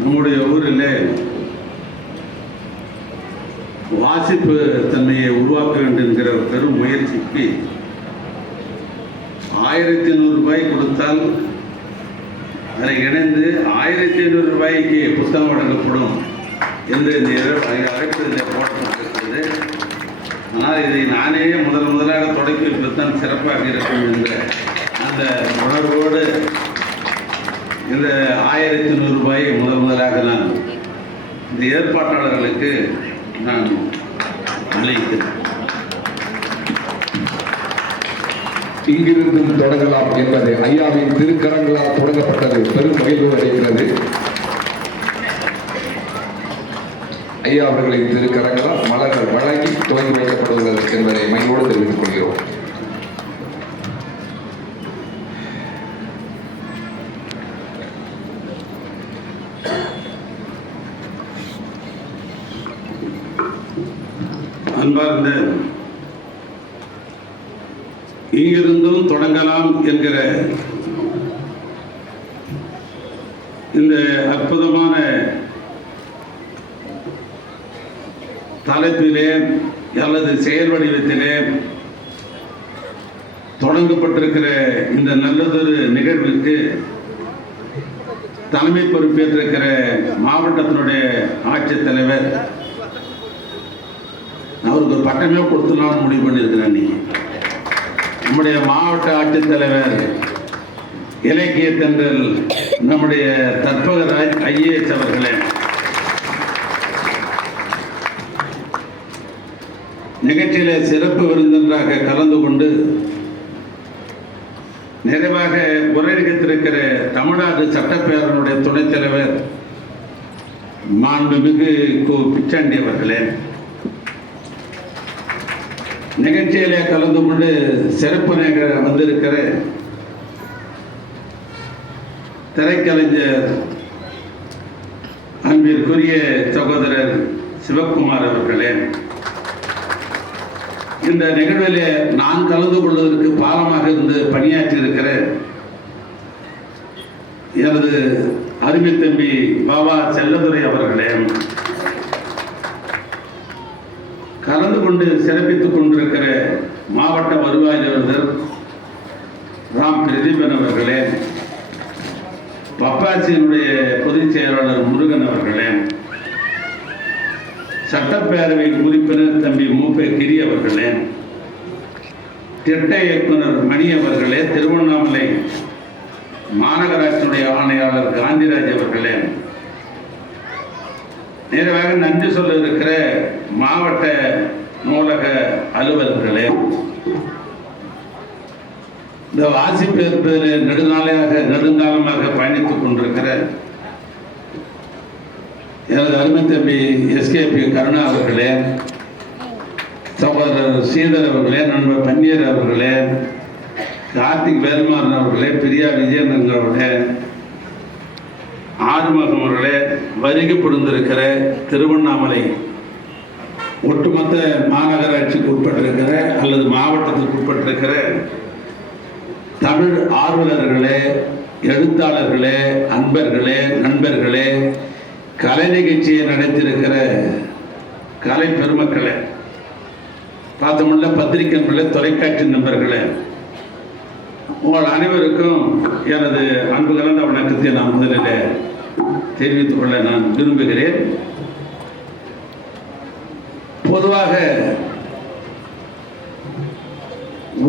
நம்முடைய ஊரில் வாசிப்பு தன்மையை உருவாக்க வேண்டும் என்கிற பெரும் முயற்சிக்கு 1500 ரூபாய் கொடுத்தால் அதை இணைந்து 1500 ரூபாய்க்கு புத்தகம் வழங்கப்படும் என்று இந்த அழைப்பு போடப்பட்டிருக்கிறது. ஆனால் இதை நானே முதலாக தொடக்கி வைப்பதுதான் சிறப்பாக இருக்கும் என்ற அந்த உணர்வோடு இந்த 1500 ரூபாயை முதலாக நான் இந்த ஏற்பாட்டாளர்களுக்கு நான் அளிக்கிறேன். இங்கிருந்தும் தொடங்கலாம் என்பது ஐயாவின் திருக்கரங்களால் தொடங்கப்பட்டது பெரும் மகிழ்வு அடைகிறது. ஐயா அவர்களின் திருக்கரங்களால் மலர்கள் வழங்கி துவங்கி வைக்கப்படுகிறது என்பதை மகிழ்வோடு தெரிவித்துக் கொள்கிறோம். அன்பார்ந்த இங்கிருந்தும் தொடங்கலாம் என்கிற இந்த அற்புதமான தலைப்பிலே அல்லது செயல் வடிவத்திலே தொடங்கப்பட்டிருக்கிற இந்த நல்லதொரு நிகழ்வுக்கு தலைமை பொறுப்பேற்றிருக்கிற மாவட்டத்தினுடைய ஆட்சித்தலைவர் அவருக்கு ஒரு பட்டமே கொடுத்துலாம்னு முடிவு பண்ணியிருக்கிறேன். இன்னைக்கு நம்முடைய மாவட்ட ஆட்சித்தலைவர் இலக்கிய தென்றல் நம்முடைய தற்பகராஜ் ஐஏஎஸ் அவர்களே நிகழ்ச்சியில சிறப்பு விருந்தினராக கலந்து கொண்டு நிறைவாக உரையளித்திருக்கிற தமிழ்நாடு சட்டப்பேரவையினுடைய துணைத் தலைவர் மாண்புமிகு கு பிச்சாண்டி அவர்களே, நிகழ்ச்சியிலே கலந்து கொண்டு சிறப்புரையாக வந்திருக்கிற திரைக்கலைஞர் அன்பிற்குரிய சகோதரர் சிவக்குமார் அவர்களே, இந்த நிகழ்விலே நான் கலந்து கொள்வதற்கு பாலமாக இருந்து பணியாற்றி இருக்கிற எனது அருமை தம்பி பாபா செல்லதுரை அவர்களே, கலந்து கொண்டு சிறப்பித்துக் கொண்டிருக்கிற மாவட்ட வருவாய் அலுவலர் ராம் பிரதீபன் அவர்களே, பப்பாசியினுடைய பொதுச் செயலாளர் முருகன் அவர்களே, சட்டப்பேரவை உறுப்பினர் தம்பி மூப்பை கிரி அவர்களே, திட்ட இயக்குனர் மணி அவர்களே, திருவண்ணாமலை மாநகராட்சியுடைய ஆணையாளர் காந்திராஜ் அவர்களே, நிறைவாக நன்றி சொல்ல இருக்கிற மாவட்ட நூலக அலுவலர்களே, இந்த வாசிப்பு இருப்பதில் நெடுங்காலமாக பயணித்துக் கொண்டிருக்கிற எனது அருமை தம்பி எஸ்கேபி கருணா அவர்களே, சகோதரர் ஸ்ரீதர் அவர்களே, நண்பர் பன்னீர் அவர்களே, கார்த்திக் வேல்மாறன் அவர்களே, பிரியா விஜயநகர் அவர்களே, ஆறுமுகம் அவர்களே, வருகை புரிந்திருக்கிற திருவண்ணாமலை ஒட்டுமொத்த மாநகராட்சிக்கு உட்பட்டிருக்கிற அல்லது மாவட்டத்துக்கு உட்பட்டிருக்கிற தமிழ் ஆர்வலர்களே, எழுத்தாளர்களே, அன்பர்களே, நண்பர்களே, கலை நிகழ்ச்சியை நடத்தியிருக்கிற கலை பெருமக்களே, பார்த்தோம்ல பத்திரிகை தொலைக்காட்சி நண்பர்களே, உங்கள் அனைவருக்கும் எனது அன்பு கலந்த வணக்கத்தை நான் முதலில் தெரிவித்துக் கொள்ள நான் விரும்புகிறேன். பொதுவாக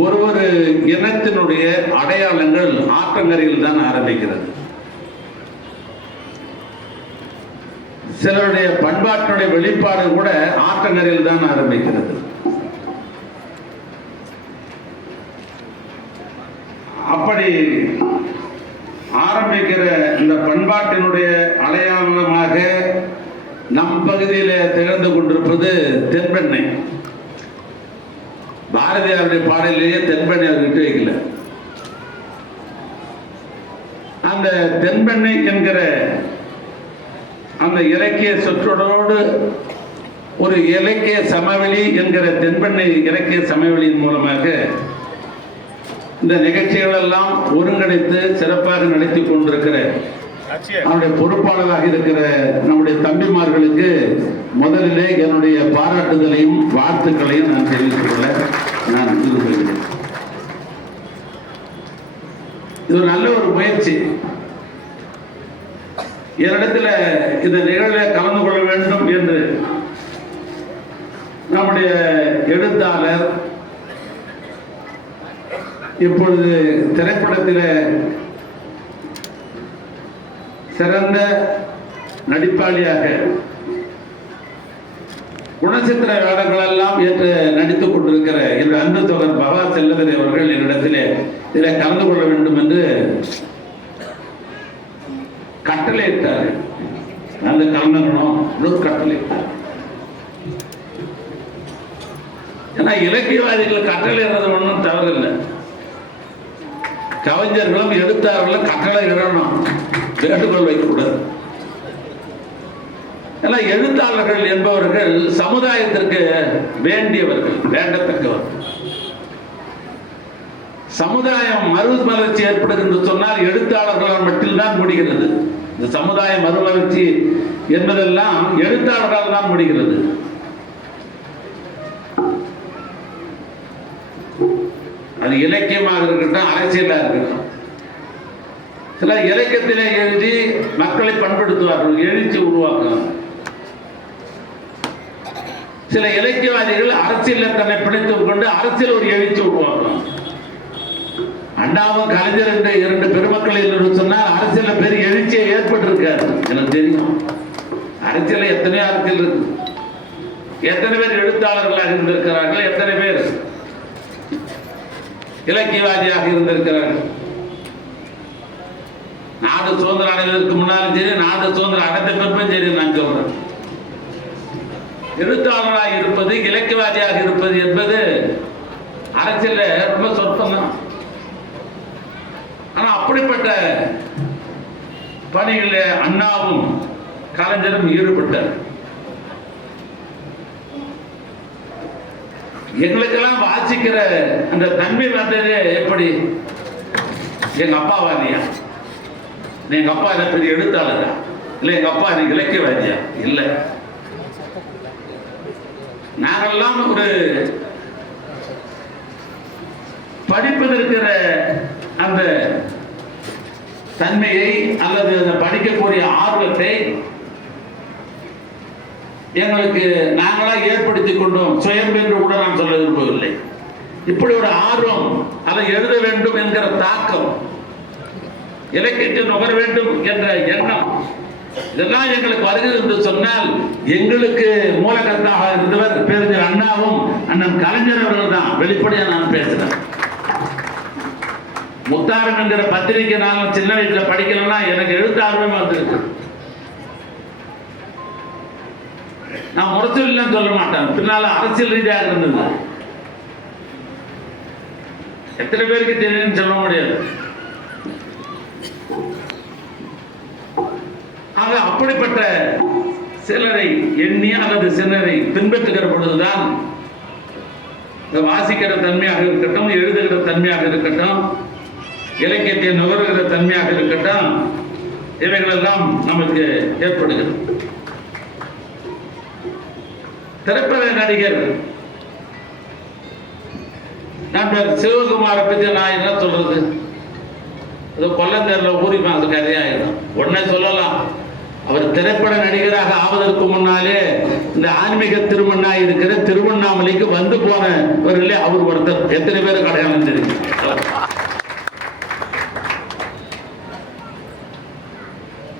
ஒரு இனத்தினுடைய அடையாளங்கள் ஆற்றங்கரையில் தான் ஆரம்பிக்கிறது. சிலருடைய பண்பாட்டினுடைய வெளிப்பாடு கூட ஆற்றங்கரையில் தான் ஆரம்பிக்கிறது. அப்படி ஆரம்பிக்கிற இந்த பண்பாட்டினுடைய அடையாளமாக நம் பகுதியில் திகழ்ந்து கொண்டிருப்பது தென்பெண்ணை. பாரதியாருடைய பாடலிலேயே தென்பெண்ணை அவர் விட்டு வைக்கல. அந்த தென்பெண்ணை என்கிற அந்த இலக்கிய சொற்றொடரோடு ஒரு இலக்கிய சமவெளி என்கிற தென்பெண்ணை இலக்கிய சமவெளியின் மூலமாக இந்த நிகழ்ச்சிகள் எல்லாம் ஒருங்கிணைத்து சிறப்பாக நடத்தி கொண்டிருக்கிற அவருடைய பொறுப்பாளராக இருக்கிற நம்முடைய தம்பிமார்களுக்கு முதலிலே என்னுடைய பாராட்டுதலையும் வாழ்த்துக்களையும் நான் தெரிவித்துக் கொள்ள நான் விரும்புகிறேன். இது ஒரு நல்ல ஒரு முயற்சி. என்னிடத்துல இந்த நிகழ்வில் கலந்து கொள்ள வேண்டும் என்று நம்முடைய எழுத்தாளர், இப்பொழுது திரைப்படத்தில் சிறந்த நடிப்பாளியாக குணச்சித்திர வேடங்களெல்லாம் ஏற்று நடித்துக் கொண்டிருக்கிற என்ற அன்பு தோழர் பவா செல்லதுரை அவர்கள் என்னிடத்திலே இதில் கலந்து கொள்ள வேண்டும் என்று கட்டளையிட்டார். அந்த கலந்துக்கணும் இன்னொரு கட்டளையிட்டார். ஏன்னா இலக்கியவாதிகள் கட்டளையிடுறது ஒன்றும் தவறில்லை. கவிஞர்களும் எழுத்தாளர்களும் கட்டளை இடணும், வேண்டுகோள் வைக்கக்கூடாது. ஏன்னா எழுத்தாளர்கள் என்பவர்கள் சமுதாயத்திற்கு வேண்டியவர்கள், வேண்டத்தக்கவர்கள். சமுதாயம் மறுமலர்ச்சி ஏற்படுகிறது சொன்னால் எழுத்தாளர்களால் மட்டும்தான் முடிகிறது. இந்த சமுதாய மறுமலர்ச்சி என்பதெல்லாம் எழுத்தாளர்களால் தான் முடிகிறது. அது இலக்கியமாக இருக்கட்டும், அரசியலாக இருக்கட்டும். சில இலக்கியத்திலே எழுதி மக்களை பண்படுத்துவார்கள், எழுச்சி உருவாக்குவார்கள். சில இலக்கியவாதிகள் அரசியலில் தன்னை பிணைத்துக் கொண்டு அரசியல் ஒரு எழுச்சி உருவாக்குவாங்க. அண்ணாவும் கலைஞர் என்ற இரண்டு பெருமக்கள் என்று சொன்னால் அரசியல் பெரிய எழுச்சியை ஏற்பட்டிருக்காரு. எனக்கு தெரியும், அரசியல் எத்தனையோ அரசியல் இருக்கு. எத்தனை பேர் எழுத்தாளர்களாக இருந்திருக்கிறார்கள், எத்தனை பேர் இலக்கியவாதியாக இருந்திருக்கிறார்கள். நாடு சுதந்திரம் அடைவதற்கு முன்னாலும் சரி, நாடு சுதந்திரம் அடைந்த பின்பும் சரி, நான் சொல்றேன், எழுத்தாளராக இருப்பது, இலக்கியவாதியாக இருப்பது என்பது அரசியல ரொம்ப சொற்பம் தான். ஆனா அப்படிப்பட்ட பணிகளில் அண்ணாவும் கலைஞரும் ஈடுபட்டார். எங்களுக்கெல்லாம் வாசிக்கிற அந்த தன்மை வந்தது எப்படி? எங்க அப்பா வாதியா? எங்க அப்பா என்ன பெரிய எழுத்தாளரா? இல்ல எங்க அப்பா எனக்கு இலக்கியவாதியா? இல்ல, நாங்கெல்லாம் ஒரு படிப்பதற்கிற அந்த தன்மையை அல்லது அந்த படிக்கக்கூடிய ஆர்வத்தை எங்களுக்கு நாங்களா ஏற்படுத்திக் கொண்டோம். சுயம் என்று கூட நான் சொல்ல விரும்பவில்லை. இப்படி ஒரு ஆர்வம், அதை எழுத வேண்டும் என்கிற தாக்கம், இலக்கியத்தை நுகர வேண்டும் என்ற எண்ணம், இதெல்லாம் எங்களுக்கு வருகிறது என்று சொன்னால் எங்களுக்கு மூலகர்த்தாக இருந்தவர் பேரறிஞர் அண்ணாவும் அண்ணன் கலைஞர் அவர்கள் தான். வெளிப்படையா நான் பேசுறேன். முத்தாரம் என்கிற பத்திரிகை நான் சின்ன வயசுல படிக்கலன்னா எனக்கு எழுத்தார்வம் வந்திருக்கு. நான் முரசொலிலாம் சொல்ல மாட்டேன், பின்னால அரசியல் ரீதியாக இருந்தது. எத்தனை பேருக்கு தெரியும்னு சொல்ல முடியாது. ஆக அப்படிப்பட்ட சிலரை எண்ணி அல்லது சிலரை பின்பற்றுகிற பொழுதுதான் வாசிக்கிற தன்மையாக இருக்கட்டும், எழுதுகிற தன்மையாக இருக்கட்டும், இலக்கியத்தை நுகர்கிற தன்மையாக இருக்கட்டும், இவைகளெல்லாம் நமக்கு ஏற்படுகிறது. திரைப்பட நடிகர் நண்பர் சிவகுமாரை பற்றி நான் என்ன சொல்றது? கொல்லந்தேர்ல ஊறி அது கதையாயிடும். உடனே சொல்லலாம், அவர் திரைப்பட நடிகராக ஆவதற்கு முன்னாலே இந்த ஆன்மீக திருமணா இருக்கிற திருவண்ணாமலைக்கு வந்து போனவர்களே அவர் ஒருத்தர். எத்தனை பேருக்கு அடையாளம் தெரியும்?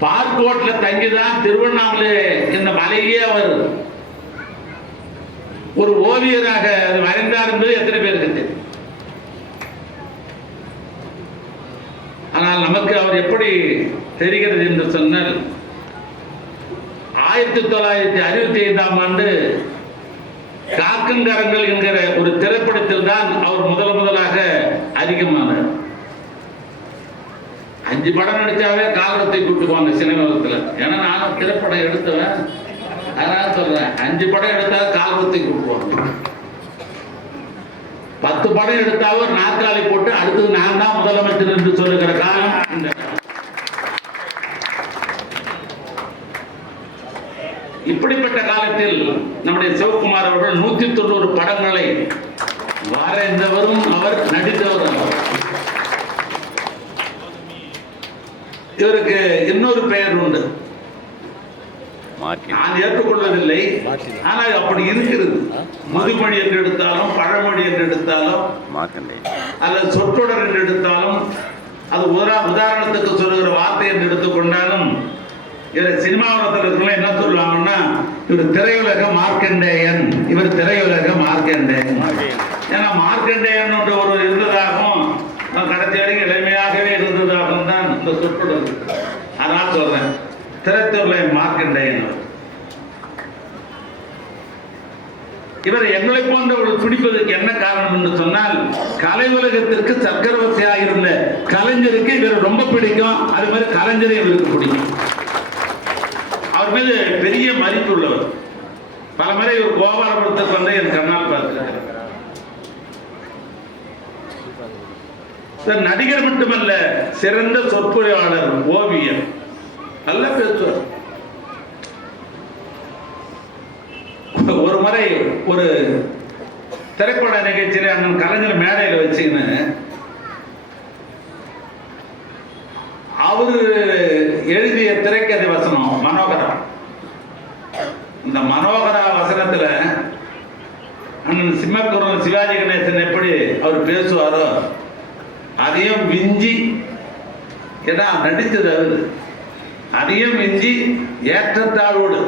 பார்க்கோட்ல தங்கிதான் திருவண்ணாமலை இந்த மலையே அவர் ஒரு ஓவியராக வரைந்தார் என்பது எத்தனை பேருக்கு தெரியும்? ஆனால் நமக்கு அவர் எப்படி தெரிகிறது என்று சொன்னால் 1965ஆம் ஆண்டு காக்கங்கரங்கள் என்கிற ஒரு திரைப்படத்தில் தான் அவர் முதலாக அதிகமானார். 5 படம் நடிச்சாவே காலத்தை கூட்டுக்குவாங்க சினிமாவில். ஏன்னா நானும் திரைப்படம் எடுத்தவன், அதனால சொல்றேன், 5 படம் எடுத்தா காலத்தை கூட்டுவாங்க. 10 படம் எடுத்தாலும் நாற்காலி போட்டு அடுத்தது நான் தான் முதலமைச்சர் என்று சொல்லுகிற காலம் இந்த. இப்படிப்பட்ட காலத்தில் நம்முடைய சிவகுமார் அவர்கள் 190 படங்களை வரைந்தவரும் அவர், நடித்தவரும் அவர். இவருக்கு இன்னொரு பெயர் உண்டு, நான் ஏற்றுக்கொள்வதில்லை, ஆனால் அப்படி இருக்கிறது. முதுமொழி என்று எடுத்தாலும், பழமொழி என்று எடுத்தாலும், அல்லது சொற்றொடர் என்று எடுத்தாலும், அது உதாரணத்துக்கு சொல்லுகிற வார்த்தை என்று எடுத்துக்கொண்டாலும், இவர் சினிமாவளத்தில் இருக்கிறவங்க என்ன சொல்லுவாங்கன்னா, இவர் திரையுலக மார்க்கண்டேயன், இவர் திரையுலக மார்க்கண்டேயன். ஏன்னா மார்க்கண்டேயன் ஒரு இருந்ததாகவும் கடைசி வரைக்கும் இளமையாகவே இருந்ததாகவும் தான் இந்த சொற்றொடர். அதனால் சொல்றேன், திரைத்துறை மார்க்கண்டேயன். இவர் எங்களை போன்றவர்கள் பிடிப்பதற்கு என்ன காரணம் என்று சொன்னால், கலை உலகத்திற்கு சக்கரவர்த்தியாக இருந்த கலைஞருக்கு இவர் ரொம்ப பிடிக்கும். அது மாதிரி கலைஞரை இவருக்கு பிடிக்கும். அவர் மீது பெரிய மதிப்பு உள்ளவர். பல முறை இவர் கோபாலபுரத்துக்கு வந்து என் கண்ணால் பார்த்திருக்கிறார். நடிகர் மட்டுமல்ல, சிறந்த சொற்பொழிவாளர், ஓவியர், நல்ல பேசுவார். ஒரு முறை ஒரு திரைப்பட நிகழ்ச்சியில அண்ணன் கலைஞர் மேடையில் வச்சுக்கின்னு அவரு எழுதிய திரைக்கதை வசனம் மனோகரா. இந்த மனோகரா வசனத்துல அண்ணன் சிம்மக்குரல் சிவாஜி கணேசன் எப்படி அவர் பேசுவாரோ அதையும் விஞ்சி, ஏன்னா நடித்தது அவரு, அதையும் விஞ்சி ஏற்றத்தாழ்வோடு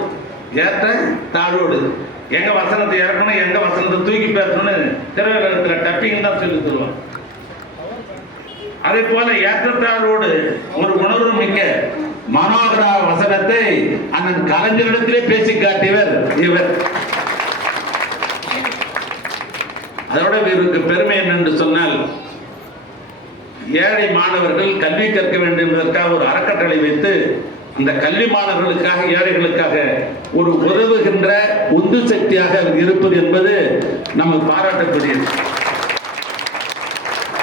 எங்க வசனத்தை இறக்கணும், எங்க வசனத்தை தூக்கி பேசணும்னு திரையுலகத்தில் டப்பிங் தான் சொல்லி தருவாங்க. அதே போல ஏற்றத்தாழ்வோடு ஒரு உணர்வு மிக்க மனோகரா வசனத்தை அண்ணன் கலைஞரிடத்திலே பேசி காட்டியவர் இவர். அதோட இவருக்கு பெருமை என்னென்று சொன்னால், ஏழை மாணவர்கள் கல்வி கற்க வேண்டும் என்பதற்காக ஒரு அறக்கட்டளை வைத்து அந்த கல்வி மாணவர்களுக்காக, ஏழைகளுக்காக ஒரு உதவுகின்ற உந்து சக்தியாக இருப்பது என்பது நம்ம பாராட்டக்கூடியது.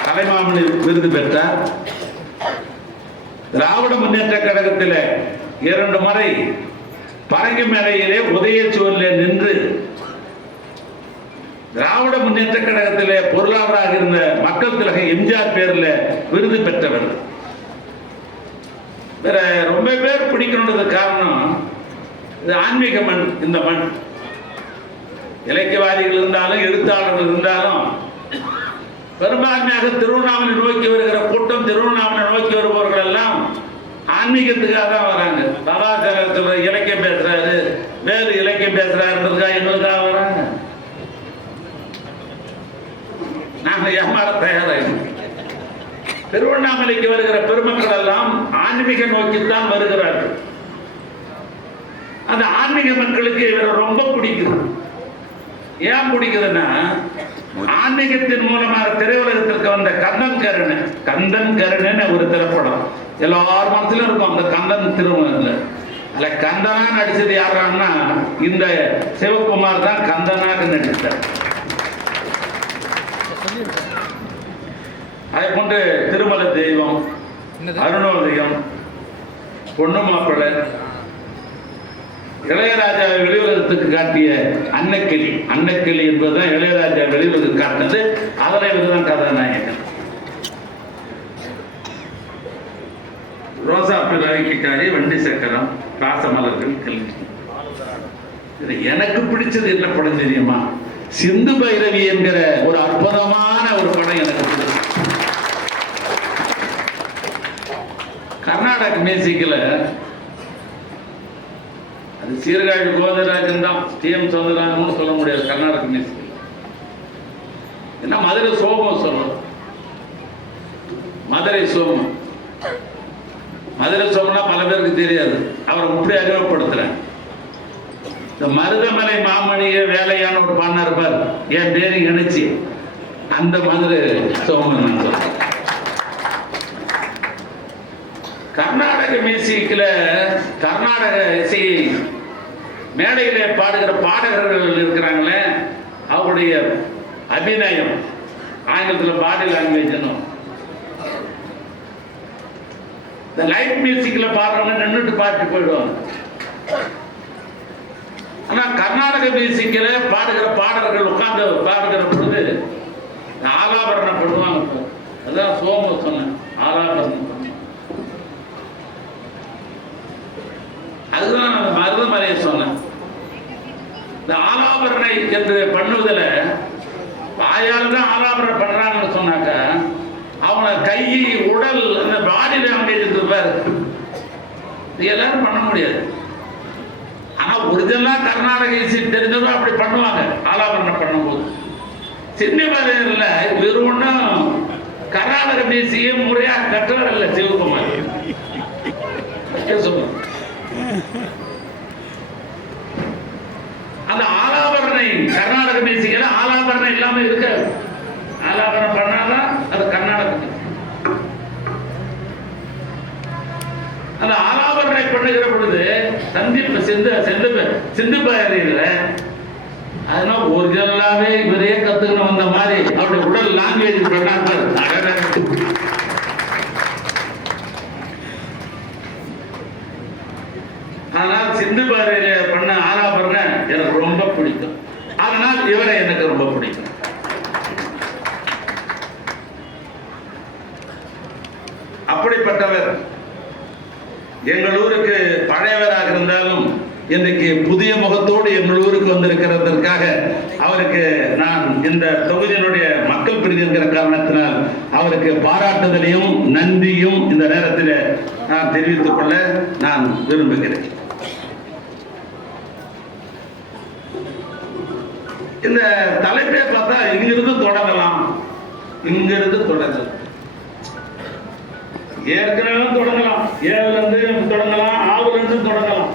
கலைமாமணி விருது பெற்றார். திராவிட முன்னேற்ற கழகத்தில் 2 முறை பரங்கி மேடையிலே உதயச்சுவரில் நின்று திராவிட முன்னேற்ற கழகத்திலே பொருளாளராக இருந்த மக்கள் திலக எம்ஜிஆர் பேர்ல விருது பெற்றவர். வேற ரொம்ப பேர் பிடிக்கணுன்றது காரணம், இது ஆன்மீக மண். இந்த மண் இலக்கியவாதிகள் இருந்தாலும், எழுத்தாளர்கள் இருந்தாலும், பெரும்பான்மையாக திருவண்ணாமலை நோக்கி வருகிற கூட்டம், திருவண்ணாமலை நோக்கி வருபவர்கள் எல்லாம் ஆன்மீகத்துக்காக தான் வராங்க. பாபாசார இலக்கியம் பேசுறாரு, வேறு இலக்கியம் பேசுறாருன்றதுக்காக எங்களுக்காக வராங்க. நாங்க ஏமாற தயாராக. திருவண்ணாமலைக்கு வருகிற பெருமக்கள் எல்லாம் ஆன்மீக நோக்கித்தான் வருகிறார்கள். அந்த ஆன்மீக மக்களுக்கு இவரை ரொம்ப பிடிக்குது. ஏன் பிடிக்குதுன்னா, ஆன்மீகத்தின் மூலமாக திரையுலகத்திற்கு வந்த கந்தன் கருணன் ஒரு திரைப்படம் எல்லார் மனத்திலும் இருக்கும். அந்த கந்தன் திருமணத்தில் அல்ல கந்தனா நடிச்சது யாரான்னா இந்த சிவகுமார் தான் கந்தனாக நடித்தார். அதை போன்று திருமல தெய்வம், அருணோதயம், பொண்ணு மாப்பிள்ளை, இளையராஜா வெளியுலகத்துக்கு காட்டிய அன்னக்கிளி என்பதுதான் இளையராஜா வெளியுலகம் காட்டினது. அதில் இவர்தான் கதாநாயகன். ரோசா பிள்ளைக்காரி, வண்டி சக்கரம், ராசமலர்கள், கல்வி. எனக்கு பிடிச்சது என்ன படம் தெரியுமா? சிந்து பைரவி என்கிற ஒரு அற்புதமான ஒரு படம் எனக்கு பிடிச்சது. கர்நாடக மியூசிக்ல அது சீர்காழி கோதராஜன் தான், டிஎம் சௌந்தரராஜன் சொல்ல முடியாது. கர்நாடக மியூசிக் என்ன மதுரை சோமம் சொல்லணும். மதுரை சோமம்னா பல பேருக்கு தெரியாது. அவரை இப்படி அறிமுகப்படுத்துறேன். இந்த மருதமலை மாமணிய வேலையான ஒரு பாடினா இருப்பார், என் பேரு இணைச்சி, அந்த மதுரை சோமன் நான் சொல்றேன். கர்நாடக மியூசிக்ல கர்நாடக இசை மேடையிலே பாடுகிற பாடகர்கள் இருக்கிறாங்களே, அவருடைய அபிநயம், ஆங்கிலத்தில் பாடி லாங்குவேஜ், இந்த லைட் மியூசிக்ல பாடுறவங்க நின்றுட்டு பாட்டு போயிடுவாங்க. ஆனா கர்நாடக மியூசிக்கில் பாடுகிற பாடல்கள் உட்கார்ந்து பாடுகிற பொழுது ஆலாபரணம் பண்ணுவாங்க. அதான் சோம சொன்னேன், ஆலாபரணம் பண்ணுவாங்க. அதுதான் அந்த மருதமலையை சொன்னேன். இந்த ஆலாபரணை என்று பண்ணுவதில் வாயால் தான் ஆலாபரணம் பண்றாங்கன்னு சொன்னாக்க அவங்க கை உடல் அந்த பாடியில அவங்க இருப்பாரு. எல்லாரும் பண்ண முடியாது. ஆனா ஒரிஜினலா கர்நாடக இசை தெரிஞ்சதும் அப்படி பண்ணுவாங்க ஆலாபரணம் பண்ணும்போது. சின்னமலையில வெறும் கர்நாடக தேசிய முறையா கற்றதில்லை சிவகுமார். அந்த ஆலாபரணை கர்நாடக மியூசிக்ல ஆலாபரணம் இல்லாம இருக்க, ஆலாபரணம் பண்ணாதான் அது கர்நாடக. அந்த ஆலாபரணை பண்ணுகிற பொழுது சிந்து பயிரில் அதனால ஒரிஜினலாவே இவரே கத்துக்கணும் வந்த மாதிரி அவருடைய உடல் லாங்குவேஜ் பண்ணாங்க. அதனால் சிந்து பயிரில பண்ண ஆலாபரணம் எனக்கு ரொம்ப பிடிக்கும். அதனால் இவரை எனக்கு ரொம்ப பிடிக்கும். அப்படிப்பட்டவர் எங்கள் ஊருக்கு பழையவராக இருந்தாலும் இன்றைக்கு புதிய முகத்தோடு எங்கள் ஊருக்கு வந்திருக்கிறதற்காக அவருக்கு நான் இந்த தொகுதியினுடைய மக்கள் பிரதி என்கிற காரணத்தினால் அவருக்கு பாராட்டுதலையும் நன்றியும் இந்த நேரத்தில் நான் தெரிவித்துக் கொள்ள நான் விரும்புகிறேன். இந்த தலைப்பை பார்த்தா இங்கிருந்து தொடங்கலாம், இங்கிருந்து தொடங்கலாம், ஏற்கனவே தொடங்கலாம், ஏழுல இருந்து தொடங்கலாம், ஆறுல இருந்து தொடங்கலாம்.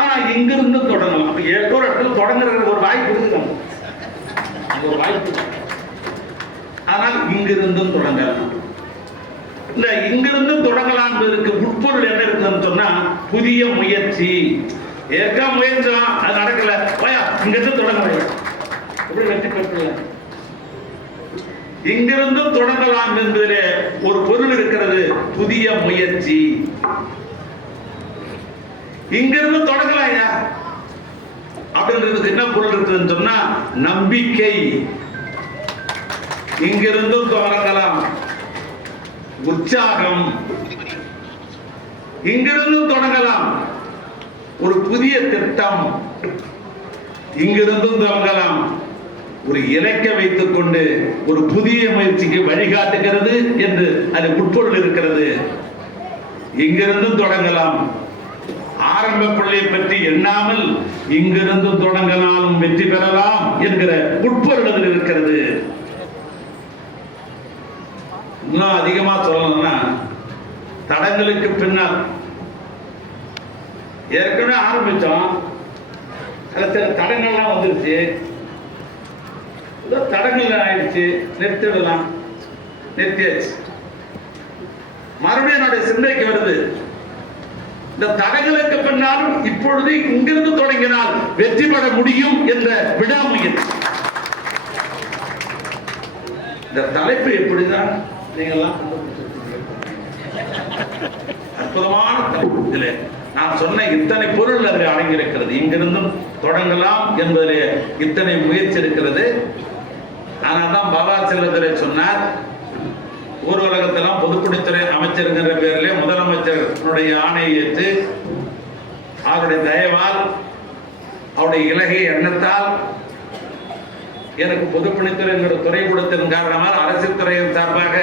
ஆனா இங்கிருந்து தொடங்கலாம். அப்ப ஏதோ ஒரு இடத்துல தொடங்குற ஒரு வாய்ப்பு இருக்குதான், ஒரு வாய்ப்பு. ஆனால் இங்கிருந்தும் தொடங்கலாம். இந்த இங்கிருந்து தொடங்கலாம் என்பதற்கு உட்பொருள் என்ன இருக்குன்னு சொன்னா புதிய முயற்சி. ஏற்கனவே முயற்சிதான், அது நடக்கல, போயா இங்கிருந்து தொடங்க, எப்படி வெற்றி பெற்றல. இங்கிருந்தும் தொடங்கலாம் என்பதிலே ஒரு பொருள் இருக்கிறது, புதிய முயற்சி. இங்கிருந்து தொடங்கலாம் ஐயா அப்படின்றதுக்கு என்ன பொருள் இருக்குதுன்னு சொன்னா நம்பிக்கை. இங்கிருந்தும் தொடங்கலாம், உற்சாகம். இங்கிருந்தும் தொடங்கலாம், ஒரு புதிய திட்டம். இங்கிருந்தும் தொடங்கலாம், ஒரு இலக்கை வைத்துக் கொண்டு ஒரு புதிய முயற்சிக்கு வழிகாட்டுகிறது என்று அது உட்பொருள் இருக்கிறது. இங்கிருந்தும் தொடங்கலாம், ஆரம்ப பிள்ளையை பற்றி எண்ணாமல் இங்கிருந்து தொடங்கினாலும் வெற்றி பெறலாம் என்கிற உட்பொருள் அதில் இருக்கிறது. இன்னும் அதிகமா சொல்லணும்னா தடங்களுக்கு பின்னால் ஏற்கனவே ஆரம்பிச்சோம், சில தடங்கள்லாம் வந்துருச்சு, தடங்கள் ஆயிடுச்சு, நிறுத்திடலாம், நிறுத்தியாச்சு. மறுபடியும் என்னுடைய சிந்தைக்கு வருது, இந்த தடங்களுக்கு பின்னாலும் இப்பொழுது இங்கிருந்து தொடங்கினால் வெற்றி பெற முடியும் என்ற விடாமுயற்சி. இந்த தலைப்பு எப்படிதான் நீங்கெல்லாம் அற்புதமான தலைப்பு. இதில் நான் சொன்ன இத்தனை பொருள் அதில் அடங்கியிருக்கிறது. இங்கிருந்தும் தொடங்கலாம் என்பதிலே இத்தனை முயற்சி இருக்கிறது. ஆனால் தான் பாபா செல்வத்துறை சொன்னார், ஊர் உலகத்தெல்லாம் பொதுப்பணித்துறை அமைச்சருங்கிற பேரிலே முதலமைச்சருடைய ஆணையை ஏற்று அவருடைய தயவால் அவருடைய இலகை எண்ணத்தால் எனக்கு பொதுப்பணித்துறை துறை கொடுத்ததன் காரணமாக அரசியல் துறையின் சார்பாக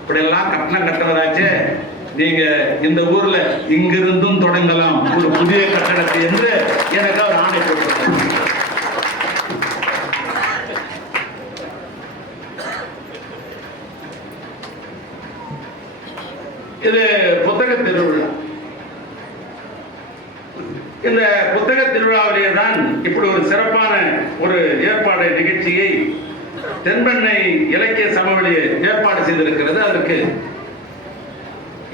இப்படி எல்லாம் கட்டணம் கட்டவராச்சு, நீங்க இந்த ஊர்ல இங்கிருந்தும் தொடங்கலாம் ஒரு புதிய கட்டடத்தை என்று எனக்கு அவர் ஆணை கொடுத்தார். இது புத்தக திருவிழா. இந்த புத்தக திருவிழாவிலே தான் இப்படி ஒரு சிறப்பான ஒரு ஏற்பாடு நிகழ்ச்சியை தென்பெண்ணை இலக்கிய சமவெளி ஏற்பாடு செய்திருக்கிறது. அதற்கு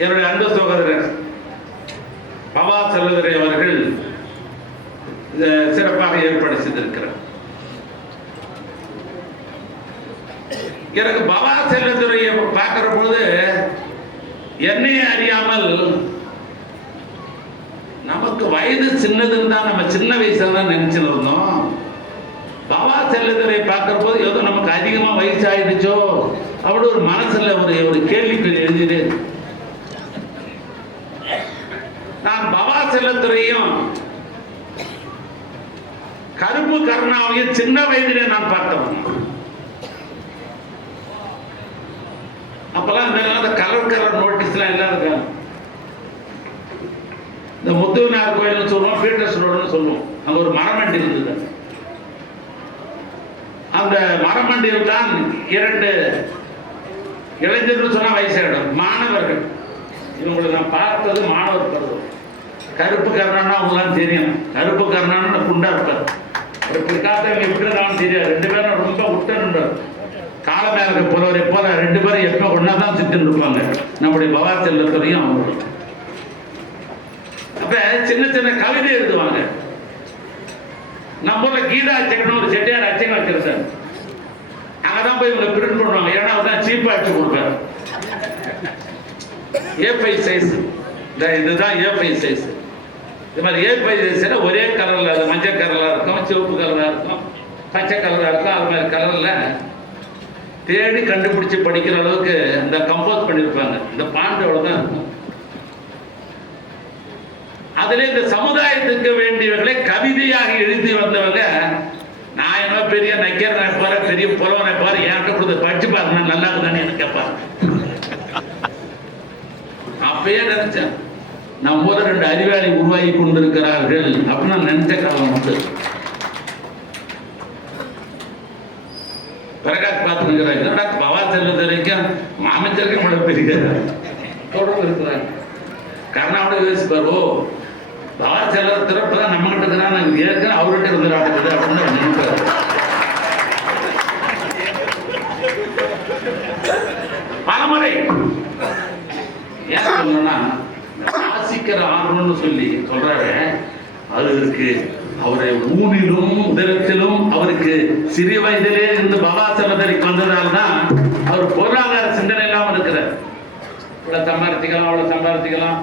என்னுடைய அன்பு சகோதரர் பாபா செல்வதுரை அவர்கள் சிறப்பாக ஏற்பாடு செய்திருக்கிறார். எனக்கு பாபா செல்வதுரையை பார்க்கிற பொழுது என்னையே அறியாமல் நமக்கு நமக்கு வயது சின்னதுன்னு தான் நம்ம சின்ன வயசுல தான் நினைச்சுன்னு இருந்தோம். பவா செல்லதுரை பார்க்கிற போது ஏதோ நமக்கு அதிகமா வயசு ஆயிடுச்சோ அப்படி ஒரு மனசுல ஒரு கேள்விக்குறி எழுதிடு. நான் பவா செல்லத்துறையும் கருப்பு கருணாவையும் சின்ன வயதிலே நான் பார்த்தவன். அப்பெல்லாம் இந்த கலர் நோட்டீஸ் எல்லாம் இல்லாத, இந்த முத்துவனார் கோயில் சொல்லுவோம், பீட்டர்ஸ் ரோடுன்னு சொல்லுவோம். அங்க ஒரு மரமண்டி இருந்தது. அந்த மரமண்டியில் தான் 2 இளைஞர்கள் சொன்னா வயசாயிடும் மாணவர்கள். இவங்களை நான் பார்த்தது மாணவர் பருவம். கருப்பு கருணான்னா அவங்களாம் தெரியும். கருப்பு கருணான்னு குண்டா இருப்பார். பிற்காலத்தை எப்படிதான் தெரியாது. 2 பேரும் ரொம்ப உட்டன்றார். காலமேக புலவரை போல 2 பேரும் எப்ப ஒன்னா தான் சித்தின்னு இருப்பாங்க. நம்முடைய பவா செல்லத்துறையும் அவங்களும். அப்ப சின்ன சின்ன கவிதை எழுதுவாங்க. நம்ம கீதா அச்சகன் ஒரு செட்டியார் அச்சகம் வச்சிருக்காரு. அங்கதான் போய் இவங்க பிரிண்ட் பண்ணுவாங்க. ஏன்னா அவதான் சீப்பா அடிச்சு கொடுப்பாரு. A5 சைஸ், இதுதான் A5 சைஸ். இது மாதிரி A5 சைஸ்ல ஒரே கலர்ல, அது மஞ்சள் கலரா இருக்கும், சிவப்பு கலரா இருக்கும், பச்சை கலரா இருக்கும். அது மாதிரி கலர்ல தேடி கண்டுபிடிச்சு படிக்கிற அளவுக்கு இந்த கம்போஸ் பண்ணியிருப்பாங்க. இந்த பாண்டு அவ்வளவுதான் இருக்கும். அதுல இந்த சமுதாயத்துக்கு வேண்டியவர்களை கவிதையாக எழுதி வந்தவங்க. நான் என்ன பெரிய நக்கரை போற, பெரிய புலவனை போற, என்கிட்ட கொடுத்து படிச்சு பாருங்க நல்லா இருக்குதானே எனக்கு கேட்பாங்க. அப்பயே நினைச்சேன் நம்ம போல 2 அறிவாளி உருவாகி கொண்டிருக்கிறார்கள் அப்படின்னு நான் நினைச்ச காலம் உண்டு. பிரகாஷ் பார்த்துருக்கிறாங்க. பவா செல்வது வரைக்கும் அமைச்சருக்கு இவ்வளவு பெரிய தொடர்பு இருக்கிறாங்க. கர்நாடக யோசிப்பாரோ பவா செல்வ திறப்பு தான் நம்ம கிட்ட இருக்கிறான், ஏற்கனவே அவர்கிட்ட இருந்துடாது அப்படின்னு நினைப்பாரு. பலமுறை ஏன் சொல்லணும்னா வாசிக்கிற ஆர்வம்னு சொல்லி சொல்றாரு. அது இருக்கு. அவரை ஊனிலும் உதரத்திலும் அவருக்கு சிறிய வயதிலே இருந்து பவா செல்வதற்கு வந்ததால்தான் அவர் பொருளாதார சிந்தனை இல்லாமல் இருக்கிறார். இவ்வளவு சம்பாதிக்கலாம் அவ்வளவு சம்பாதிக்கலாம்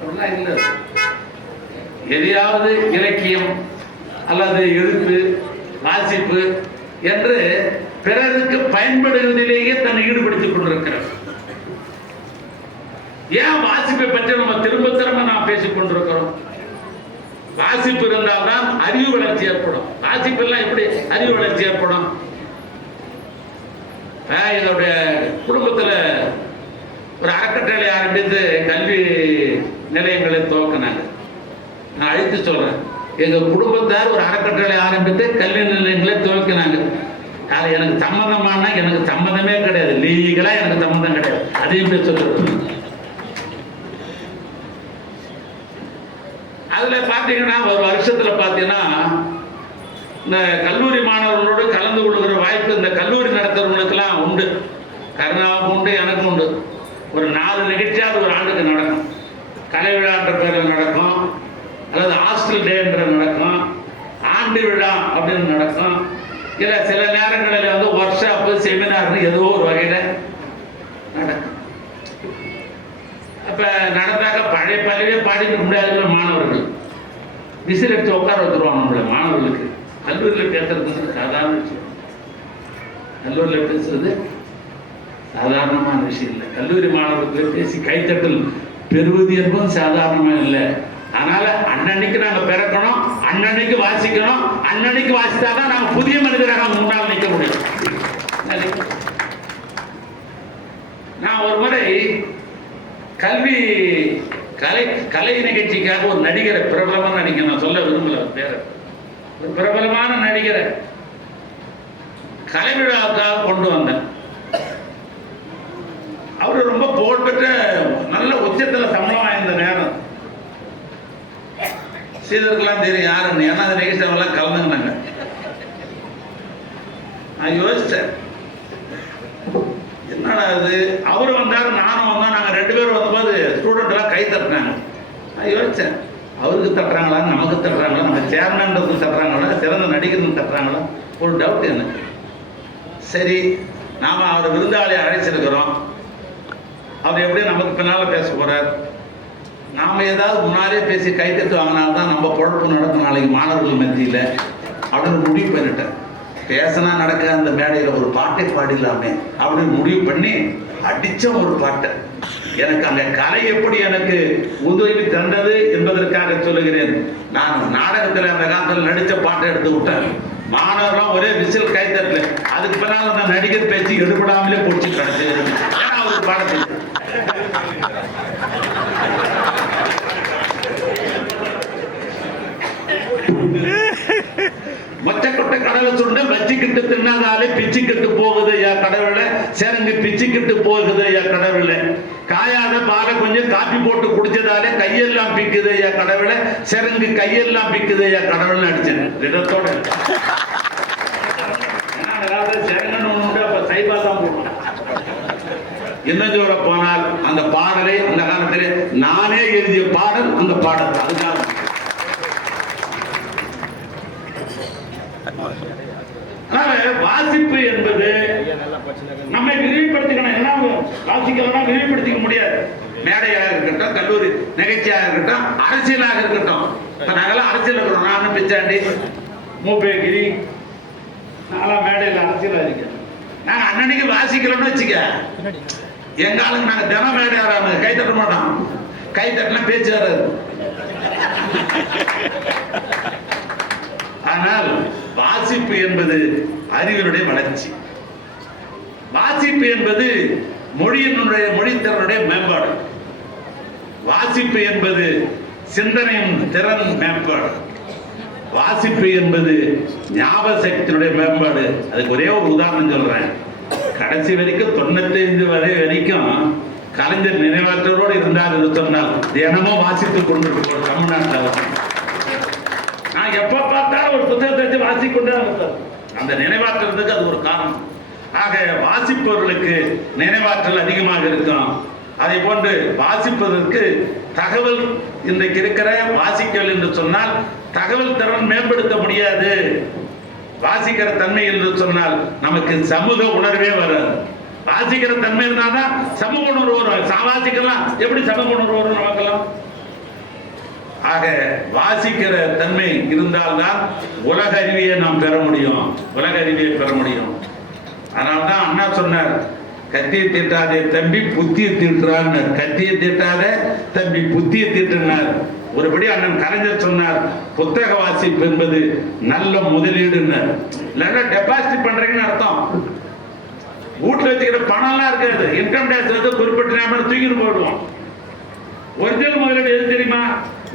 அப்படிலாம் இல்லை. எதையாவது இலக்கியம் அல்லது எழுத்து வாசிப்பு என்று பிறருக்கு பயன்படுவதிலேயே தன்னை ஈடுபடுத்திக் கொண்டிருக்கிறார். ஏன் வாசிப்பை பற்றி நம்ம திரும்ப திரும்ப நாம் பேசிக் கொண்டிருக்கிறோம்? வாசிப்பு இருந்தால்தான் அறிவு வளர்ச்சி ஏற்படும். வாசிப்பு எல்லாம் எப்படி அறிவு வளர்ச்சி ஏற்படும்? இதோடைய குடும்பத்துல ஒரு அறக்கட்டளை ஆரம்பித்து கல்வி நிலையங்களை துவக்கினாங்க. நான் அழைத்து சொல்றேன், எங்க குடும்பத்தார் ஒரு அறக்கட்டளை ஆரம்பித்து கல்வி நிலையங்களை துவக்கினாங்க. அது எனக்கு சம்பந்தமான, எனக்கு சம்பந்தமே கிடையாது. லீகலா எனக்கு சம்பந்தம் கிடையாது. அதையும் சொல்றது. அதுல பாத்தீங்கன்னா ஒரு வருஷத்துல பாத்தீங்கன்னா இந்த கல்லூரி மாணவர்களோடு கலந்து கொள்கிற வாய்ப்பு இந்த கல்லூரி நடத்துறவங்களுக்கு எல்லாம் உண்டு. கருணாவுக்கு உண்டு, எனக்கும் உண்டு. ஒரு 4 நிகழ்ச்சியாவது ஒரு ஆண்டுக்கு நடக்கும். கலை விழான்ற பேரில் நடக்கும், அல்லது ஹாஸ்டல் டேன்ற நடக்கும், ஆண்டு விழா அப்படின்னு நடக்கும். இல்ல சில நேரங்களில் வந்து ஒர்க் ஷாப்பு, செமினார்னு ஏதோ ஒரு வகையில நடக்கும். அப்ப நடந்தாக்க பழைய பழைய பாடிக்க முடியாத மாணவர்கள் விசில் எடுத்து உட்கார வச்சுருவாங்க நம்மள. மாணவர்களுக்கு கல்லூரியில் பேசுறது சாதாரண விஷயம். கல்லூரியில் பேசுறது சாதாரணமான விஷயம் இல்லை. கல்லூரி மாணவர்கள் பேசி கைத்தட்டல் பெறுவது என்பதும் சாதாரணமா இல்லை. அதனால அன்னன்னைக்கு நாங்க பிறக்கணும், அன்னன்னைக்கு வாசிக்கணும். அன்னன்னைக்கு வாசித்தாதான் நாங்க புதிய மனிதராக முன்னால் நிற்க முடியும். நான் ஒரு முறை கலை நிகழ்ச்சிக்காக ஒரு நடிகரை, பிரபலமான நடிகர், நான் சொல்ல விரும்பல பேர, ஒரு பிரபலமான நடிகரை கலை விழாவுக்காக கொண்டு வந்தேன். அவரு ரொம்ப புகழ்பெற்ற நல்ல உச்சத்துல சம்பளம் வாய்ந்த நேரம். சீதருக்கெல்லாம் தெரியும் யாருன்னு, ஏன்னா அந்த நிகழ்ச்சியெல்லாம் கலந்துங்கினாங்க. நான் யோசிச்சேன், என்னடா அது, அவரு வந்தாரு நானும் வந்தோம், நாங்க 2 பேரும் வந்தபோது ஸ்டூடெண்ட் எல்லாம் கை தட்டினாங்க. நான் யோசிச்சேன், அவருக்கு தட்டுறாங்களா, நமக்கு தட்டுறாங்களா, நம்ம சேர்மேன்றது தட்டுறாங்களா, சிறந்த நடிகர்னு தட்டுறாங்களா, ஒரு டவுட் எனக்கு. சரி, நாம அவர் விருந்தாளியை அழைச்சிருக்கிறோம், அவர் எப்படி நமக்கு பின்னால பேச போறார், நாம ஏதாவது முன்னாலே பேசி கைத்தட்டு வாங்கினால்தான் நம்ம பொழப்பு நடக்கும் நாளைக்கு மாணவர்கள் மத்தியில் அப்படின்னு முடிவு பண்ணிட்டேன். பேசினா நடக்க அந்த மேடையில் ஒரு பாட்டை பாடிடலாமே அப்படின்னு முடிவு பண்ணி அடிச்ச ஒரு பாட்டை. எனக்கு அந்த கலை எப்படி எனக்கு உதவி தந்தது என்பதற்காக சொல்லுகிறேன். நான் நாடகத்தில் அந்த காலத்தில் நடித்த பாட்டை எடுத்து விட்டேன். மாணவர்லாம் ஒரே விசில் கைத்தட்டல. அதுக்கு பின்னால் அந்த நடிகர் பேச்சு எடுபடாமலே பிடிச்சி கிடச்சு ஒரு பாடத்தில் மொச்சக்கொட்டை கடலை சுண்ட வச்சுக்கிட்டு தின்னாதாலே பிச்சுக்கிட்டு போகுது ஐயா கடவுள, சேரங்கு பிச்சுக்கிட்டு போகுது ஐயா கடவுள, காயாத பாலை கொஞ்சம் காப்பி போட்டு குடிச்சதாலே கையெல்லாம் பிக்குது ஐயா கடவுள, சேரங்கு கையெல்லாம் பிக்குது ஐயா கடவுள்னு அடிச்சேன் இடத்தோட. சேரங்கன்னு ஒண்ணு அப்ப சைபா தான் போடணும். இன்னும் சொல்ல போனால் அந்த பாடலை அந்த காலத்திலே நானே எழுதிய பாடல் அந்த பாடல். அதுக்காக வாசிப்பு என்பது நம்மை விரிவுபடுத்திக்கணும். என்ன வாசிக்கலாம் விரிவுபடுத்திக்க முடியாது. மேடையாக இருக்கட்டும், கல்லூரி நிகழ்ச்சியாக இருக்கட்டும், அரசியலாக இருக்கட்டும். நாங்கெல்லாம் அரசியல் இருக்கிறோம். நானும் பிச்சாண்டி, மூப்பேகிரி, நான்லாம் மேடையில் அரசியலாக இருக்கேன். நாங்க அன்னன்னைக்கு வாசிக்கிறோம்னு வச்சுக்க, எங்க ஆளுங்க நாங்க தினம் மேடையாராம கை தட்ட மாட்டோம். கை தட்டலாம் பேச்சு வராது. ஆனால் வாசிப்பு என்பது அறிவினுடைய வளர்ச்சி. வாசிப்பு என்பது மொழியினுடைய மொழித்திறனுடைய மேம்பாடு. வாசிப்பு என்பது சிந்தனையின் திறன் மேம்பாடு. வாசிப்பு என்பது ஞாபக சக்தியினுடைய மேம்பாடு. அதுக்கு ஒரே ஒரு உதாரணம் சொல்றேன். கடைசி வரைக்கும் 95 வரைக்கும் கலைஞர் நினைவாற்றலோடு இருந்தார் என்று சொன்னால் தினமும் வாசித்துக் கொண்டிருக்க தமிழ்நாட்டில் நான் எப்ப பார்த்தாலும் ஒரு புத்தகத்தை வச்சு வாசிக்கொண்டே அந்த நினைவாற்றலுக்கு அது ஒரு காரணம். ஆக வாசிப்பவர்களுக்கு நினைவாற்றல் அதிகமாக இருக்கும். அதை போன்று வாசிப்பதற்கு தகவல் இன்றைக்கு இருக்கிற வாசிக்கல் என்று சொன்னால் தகவல் திறன் மேம்படுத்த முடியாது. வாசிக்கிற தன்மை என்று சொன்னால் நமக்கு சமூக உணர்வே வராது. வாசிக்கிற தன்மை இருந்தால்தான் சமூக உணர்வு வரும். வாசிக்கலாம் எப்படி சமூக உணர்வு வரும் நமக்கெல்லாம்? ஆக வாசிக்கிற தன்மை இருந்தால்தான் உலக அறிவியை நாம் பெற முடியும். உலக அறிவியை பெற முடியும். அதனால்தான் அண்ணா சொன்னார், கத்தியை தீட்டாதே தம்பி புத்தியை தீட்டுறான்னு. கத்தியை தீட்டாதே தம்பி புத்தியை தீட்டுனார். ஒருபடி அண்ணன் கலைஞர் சொன்னார், புத்தக வாசிப்பு என்பது நல்ல முதலீடுன்னார். இல்லைன்னா டெபாசிட் பண்றீங்கன்னு அர்த்தம். வீட்டுல வச்சுக்கிற பணம்லாம் இருக்காது. இன்கம் டேக்ஸ் வந்து குறிப்பிட்ட நேரம் தூக்கிட்டு போயிடுவோம். ஒரிஜினல் முதலீடு எது தெரியுமா?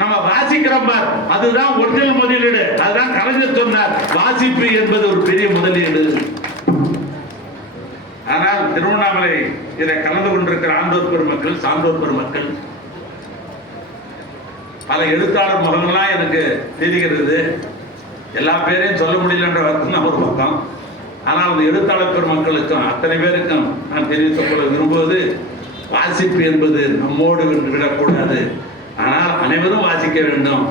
நம்ம வாசிக்கிறோம் பார், அதுதான் ஒரிஜினல் முதலீடு. அதுதான் கலைஞர் சொன்னார், வாசிப்பு என்பது ஒரு பெரிய முதலீடு. ஆனால் திருவண்ணாமலை இதை கலந்து கொண்டிருக்கிற ஆண்டோர் பெருமக்கள், சான்றோர் பெருமக்கள், பல எழுத்தாளர் முகங்கள்லாம் எனக்கு தெரிகிறது. எல்லா பேரையும் சொல்ல முடியலன்ற வருத்தம் தான் ஒரு பக்கம். ஆனால் அந்த எழுத்தாளர் பெருமக்களுக்கும் அத்தனை பேருக்கும் நான் தெரிவித்துக் கொள்ள விரும்புவது, வாசிப்பு என்பது நம்மோடு விடக்கூடாது. ஆனால் அனைவரும் வாசிக்க வேண்டும்.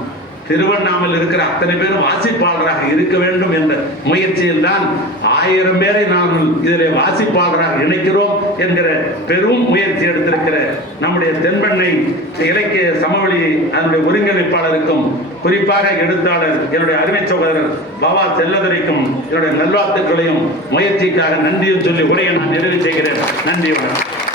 திருவண்ணாமலை இருக்கிற அத்தனை பேரும் வாசிப்பாளராக இருக்க வேண்டும் என்ற முயற்சியில் தான் 1000 பேரை நாங்கள் இதில் வாசிப்பாளராக இணைக்கிறோம் என்கிற பெரும் முயற்சி எடுத்திருக்கிற நம்முடைய தென்பெண்ணை இலக்கிய சமவெளி அதனுடைய ஒருங்கிணைப்பாளருக்கும், குறிப்பாக எழுத்தாளர் என்னுடைய அருமை சகோதரர் பாபா செல்லதுரைக்கும் என்னுடைய நல்வாழ்த்துக்களையும் முயற்சிக்காக நன்றியும் சொல்லி உரையை நான் நிறைவு செய்கிறேன். நன்றி, வணக்கம்.